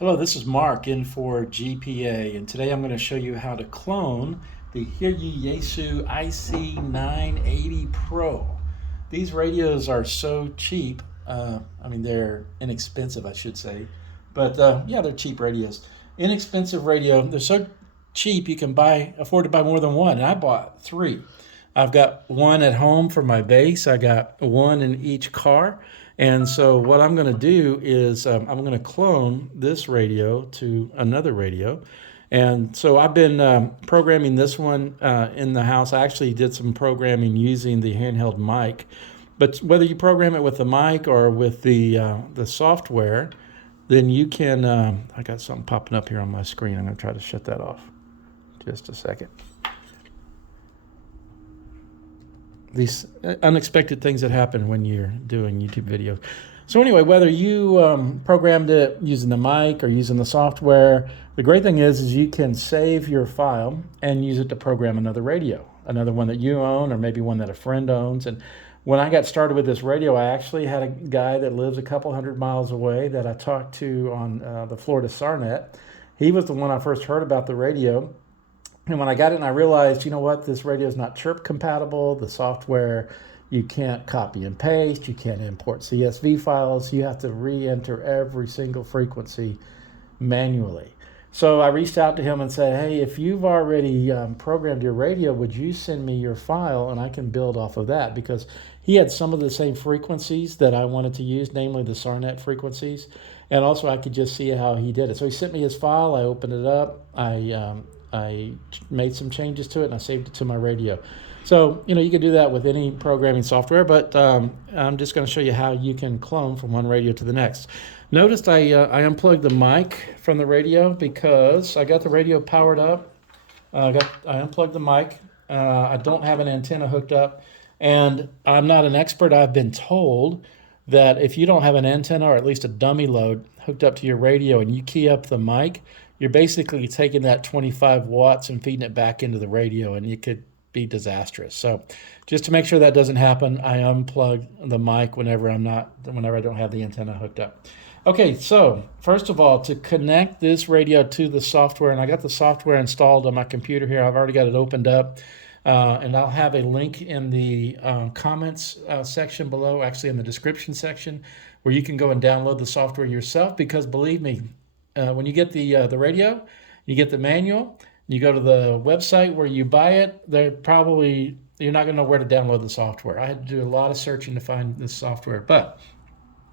Hello, this is Mark in for GPA, and today I'm going to show you how to clone the Hiroyasu IC-980 Pro. These radios are so cheap. They're inexpensive, I should say, but yeah, they're cheap radios. Inexpensive radio. They're so cheap you can afford to buy more than one, and I bought three. I've got one at home for my base. I got one in each car. And so what I'm going to do is I'm going to clone this radio to another radio. And so I've been programming this one in the house. I actually did some programming using the handheld mic. But whether you program it with the mic or with the software, then you can. I got something popping up here on my screen. I'm going to try to shut that off. Just a second. These unexpected things that happen when you're doing YouTube videos. So anyway, whether you programmed it using the mic or using the software, the great thing is you can save your file and use it to program another radio, another one that you own or maybe one that a friend owns. And when I got started with this radio, I actually had a guy that lives a couple hundred miles away that I talked to on the Florida SARnet. He was the one I first heard about the radio. And when I got it and I realized, you know what, this radio is not chirp compatible. The software, you can't copy and paste. You can't import CSV files. You have to re-enter every single frequency manually. So I reached out to him and said, hey, if you've already programmed your radio, would you send me your file and I can build off of that? Because he had some of the same frequencies that I wanted to use, namely the SARnet frequencies. And also I could just see how he did it. So he sent me his file. I opened it up. I made some changes to it and I saved it to my radio. So, you can do that with any programming software, but I'm just going to show you how you can clone from one radio to the next. Notice I unplugged the mic from the radio because I got the radio powered up. I unplugged the mic. I don't have an antenna hooked up, and I'm not an expert. I've been told that if you don't have an antenna or at least a dummy load hooked up to your radio and you key up the mic, you're basically taking that 25 watts and feeding it back into the radio, and it could be disastrous. So just to make sure that doesn't happen, I unplug the mic whenever I don't have the antenna hooked up. Okay, so first of all, to connect this radio to the software, and I got the software installed on my computer here. I've already got it opened up. And I'll have a link in the comments section below, actually in the description section, where you can go and download the software yourself. Because believe me, when you get the radio, you get the manual, you go to the website where you buy it, you're not going to know where to download the software. I had to do a lot of searching to find this software. But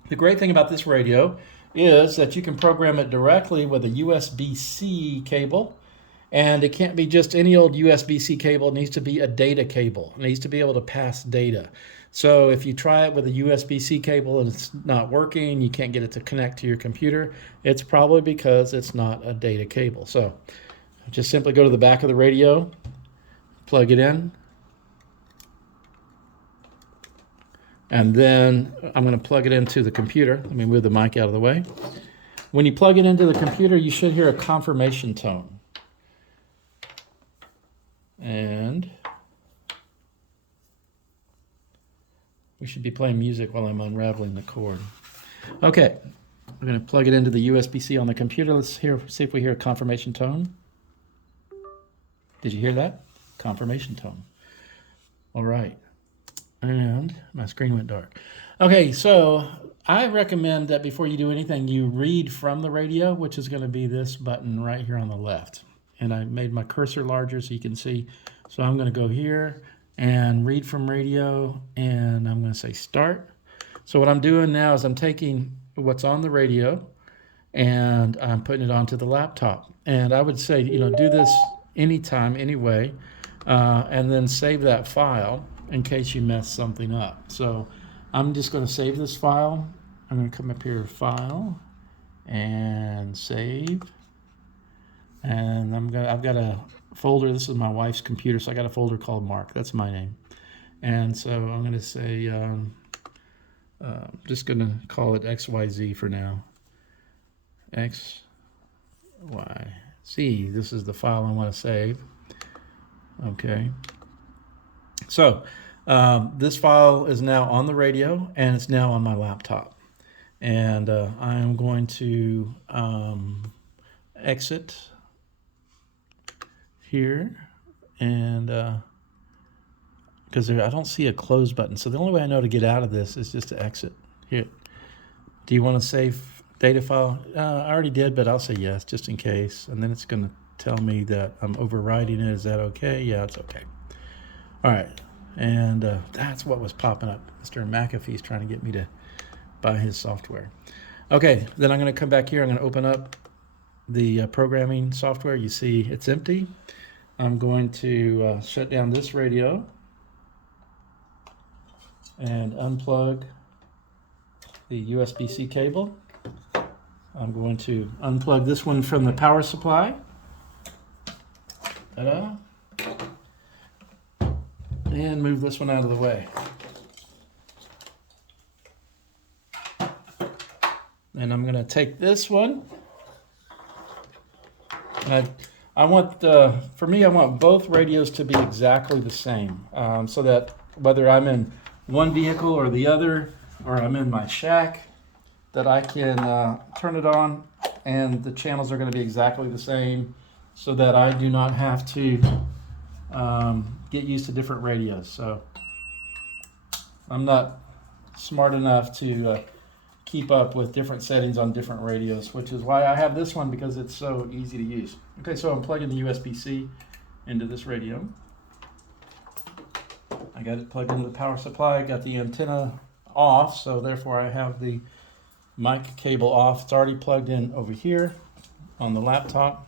the great thing about this radio is that you can program it directly with a USB-C cable. And it can't be just any old USB-C cable. It needs to be a data cable. It needs to be able to pass data. So if you try it with a USB-C cable and it's not working, you can't get it to connect to your computer, it's probably because it's not a data cable. So just simply go to the back of the radio, plug it in, and then I'm going to plug it into the computer. Let me move the mic out of the way. When you plug it into the computer, you should hear a confirmation tone. And we should be playing music while I'm unraveling the cord. Okay, we're going to plug it into the USB-C on the computer. Let's see if we hear a confirmation tone. Did you hear that? Confirmation tone. All right. And my screen went dark. Okay, so I recommend that before you do anything, you read from the radio, which is going to be this button right here on the left. And I made my cursor larger so you can see. So I'm going to go here and read from radio, and I'm going to say start. So what I'm doing now is I'm taking what's on the radio and I'm putting it onto the laptop. And I would say, do this anytime, anyway, and then save that file in case you mess something up. So I'm just going to save this file. I'm going to come up here, File, and Save. And I've got a folder. This is my wife's computer, so I got a folder called Mark. That's my name. And so I'm going to say, just going to call it XYZ for now. XYZ. This is the file I want to save. Okay. So this file is now on the radio, and it's now on my laptop. And I'm going to exit here, and because I don't see a close button, so the only way I know to get out of this is just to exit. Here, do you want to save data file? I already did, but I'll say yes just in case, and then it's going to tell me that I'm overriding it. Is that okay? Yeah, it's okay. All right, and that's what was popping up. Mr. McAfee's trying to get me to buy his software. Okay, then I'm going to come back here. I'm going to open up the programming software. You see it's empty. I'm going to shut down this radio and unplug the USB-C cable. I'm going to unplug this one from the power supply. Ta-da. And move this one out of the way. And I'm going to take this one. And I want, for me, I want both radios to be exactly the same, so that whether I'm in one vehicle or the other, or I'm in my shack, that I can turn it on and the channels are going to be exactly the same, so that I do not have to get used to different radios. So I'm not smart enough to keep up with different settings on different radios, which is why I have this one, because it's so easy to use. Okay, so I'm plugging the USB-C into this radio. I got it plugged into the power supply. I got the antenna off, so therefore I have the mic cable off. It's already plugged in over here on the laptop.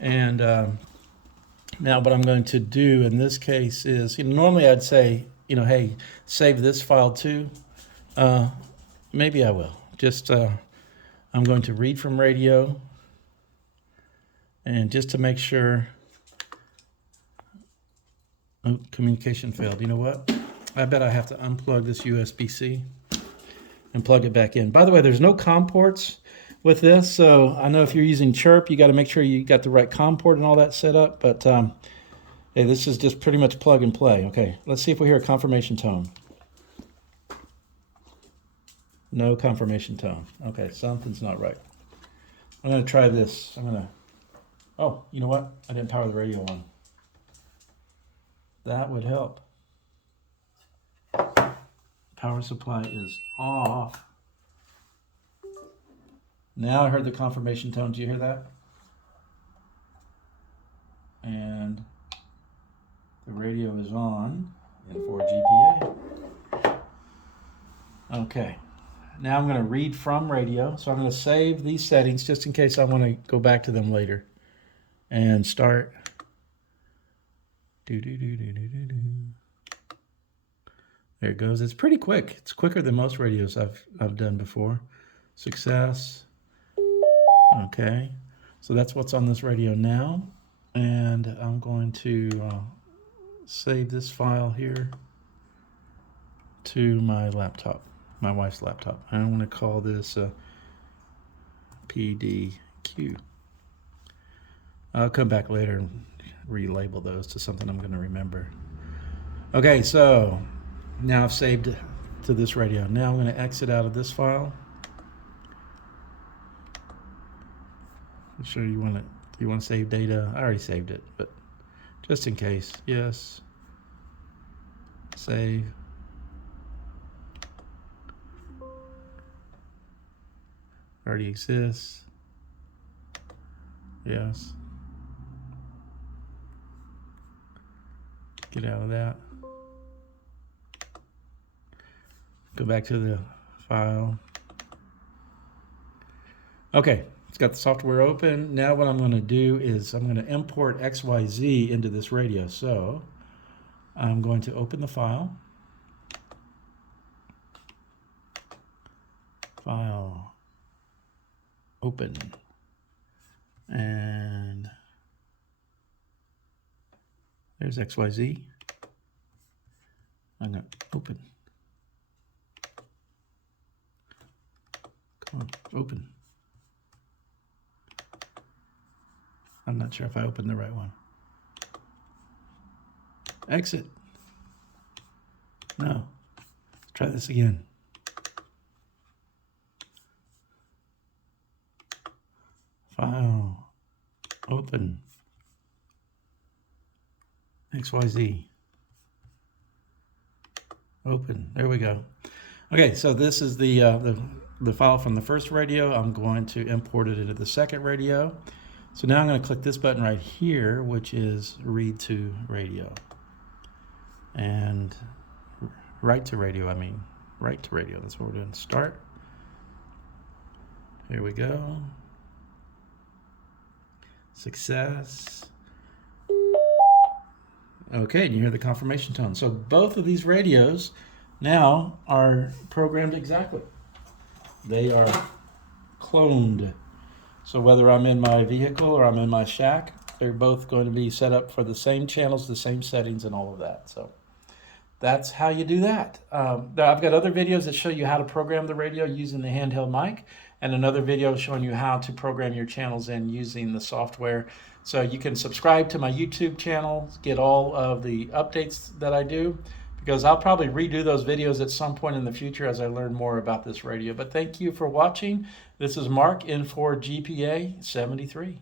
And now what I'm going to do in this case is, normally I'd say, hey, save this file too. Maybe I will. Just, I'm going to read from radio, and just to make sure. Oh, communication failed. You know what? I bet I have to unplug this USB-C and plug it back in. By the way, there's no COM ports with this, so I know if you're using Chirp, you got to make sure you got the right COM port and all that set up, but hey, this is just pretty much plug and play. Okay, let's see if we hear a confirmation tone. No confirmation tone. Okay, something's not right. I'm going to try this. Oh, you know what? I didn't power the radio on. That would help. Power supply is off. Now I heard the confirmation tone. Do you hear that? And the radio is on in 4GPA. Okay. Now I'm going to read from radio. So I'm going to save these settings just in case I want to go back to them later. And start. There it goes. It's pretty quick. It's quicker than most radios I've done before. Success. Okay. So that's what's on this radio now. And I'm going to save this file here to my laptop, my wife's laptop. I'm going to call this PDQ. I'll come back later and relabel those to something I'm going to remember. Okay, so now I've saved to this radio. Now I'm going to exit out of this file. I'm sure you want to save data. I already saved it, but just in case, yes. Save. Already exists. Yes. Get out of that. Go back to the file. Okay, it's got the software open. Now what I'm going to do is I'm going to import XYZ into this radio. So I'm going to open the file. File. Open. And there's XYZ. I'm going to open. Come on, open. I'm not sure if I opened the right one. Exit. No. Let's try this again. File. Open. XYZ. Open. There we go. Okay, so this is the file from the first radio. I'm going to import it into the second radio. So now I'm going to click this button right here, which is read to radio. And write to radio, write to radio. That's what we're doing. Start. Here we go. Success. Okay, and you hear the confirmation tone. So both of these radios now are programmed exactly. They are cloned. So whether I'm in my vehicle or I'm in my shack, they're both going to be set up for the same channels, the same settings, and all of that. So that's how you do that. I've got other videos that show you how to program the radio using the handheld mic, and another video showing you how to program your channels in using the software. So you can subscribe to my YouTube channel, get all of the updates that I do, because I'll probably redo those videos at some point in the future as I learn more about this radio. But thank you for watching. This is Mark in for GPA 73.